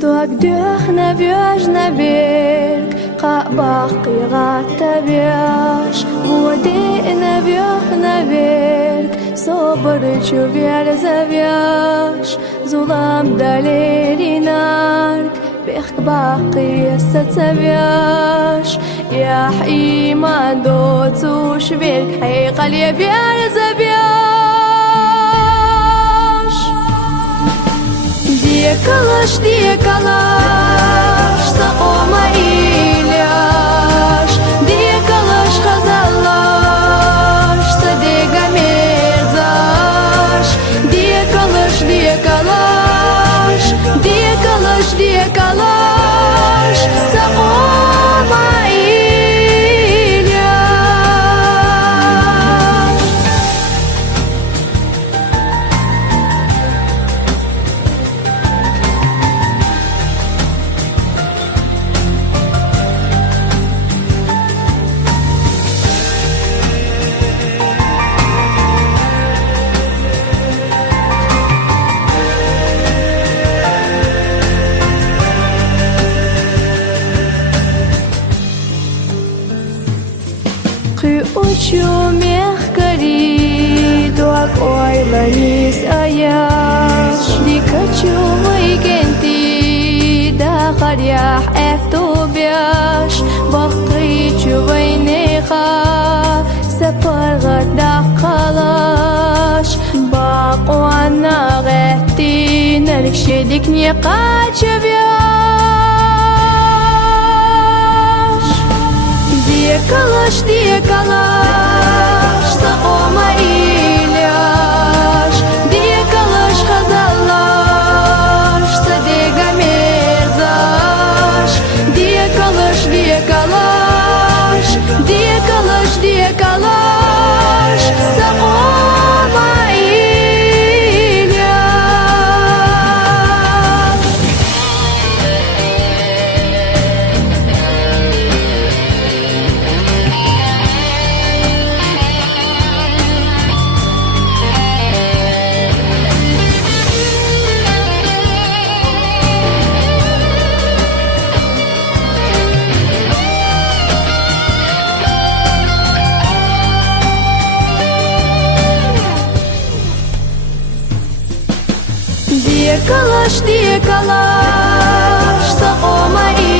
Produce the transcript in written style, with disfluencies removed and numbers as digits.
Duak düğne vjöjne birk Qabaqi gatta bjöş Vodine vjöjne birk Sobr çüvyer zevjöş Zulam dalerinark Bek baqi ستسبياش يا حيما دوتوش بيرك حيقل يبيار زبياش دي كلاش سقوما إيلاش دي كلاش خزالاش صديقة ميرزاش دي كلاش سقوما إيلاش Uçu mehkari Duak oylanis ayaş Dikaçu mıygenti Dağar yah ehtu biyaş Bakı çubayneha Separgat daqalaş Baqwana gehti Nelik şedik niqaç biyaş Diye kalaş Saqoma İlyas Diye kalaş Xazalaş Sadiqa Mirzaş Diye kalaş Saqoma İlyas Diye kalaş Saqoma İlyas